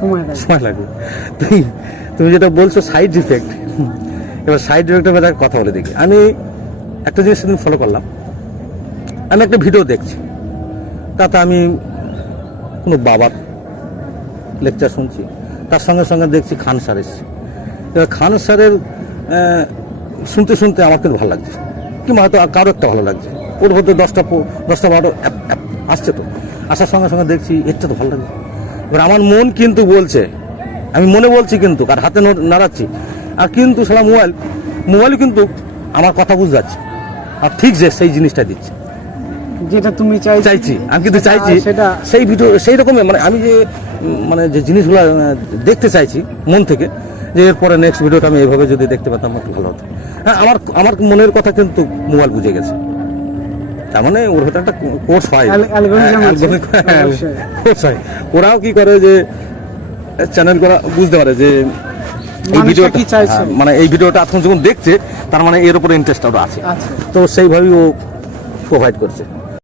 সময় লাগবে। তুমি যেটা বলছো সাইড ইফেক্ট, এবার সাইড ইফেক্টের ব্যাপারে কথা বলে দেখি। আমি একটা জিনিস সেদিন ফলো করলাম, আমি একটা ভিডিও দেখছি, তাতে আমি কোনো বাবার লেকচার শুনছি, তার সঙ্গে সঙ্গে দেখছি খান স্যার এসছে। এবার খান স্যারের শুনতে শুনতে আমার কিন্তু ভালো লাগছে, কিংবা হয়তো কারো একটা ভালো লাগছে, ওর মধ্যে 10টা 12 আসছে, তো আসার সঙ্গে সঙ্গে দেখছি এটা তো ভালো লাগছে। এবার আমার মন কিন্তু বলছে, আমি মনে বলছি কিন্তু, আর হাতে নাড়াচ্ছি, আর কিন্তু সারা মোবাইল কিন্তু আমার কথা বুঝতে যাচ্ছে, আর ঠিক যে সেই জিনিসটা দিচ্ছে যেটা তুমি চাইছি। আমি কিন্তু চাইছি সেই ভিডিও সেই রকমের, মানে আমি যে জিনিসগুলো দেখতে চাইছি মন থেকে, যে এরপরে নেক্সট ভিডিওটা আমি এইভাবে যদি দেখতে পেতাম একটু ভালো হতো। হ্যাঁ, আমার মনের কথা কিন্তু মোবাইল বুঝে গেছে। তার মানে ওর হয়তো একটা কোর্স হয়, কোর্স হয়। ওরাও কি করে যে চ্যানেল করা বুঝতে পারে যে এই ভিডিওটা কি চাইছে, মানে এই ভিডিওটা এখন যখন দেখছে তার মানে এর উপরে ইন্টারেস্ট ওরা আছে, তো সেইভাবেই ও প্রোভাইড করছে।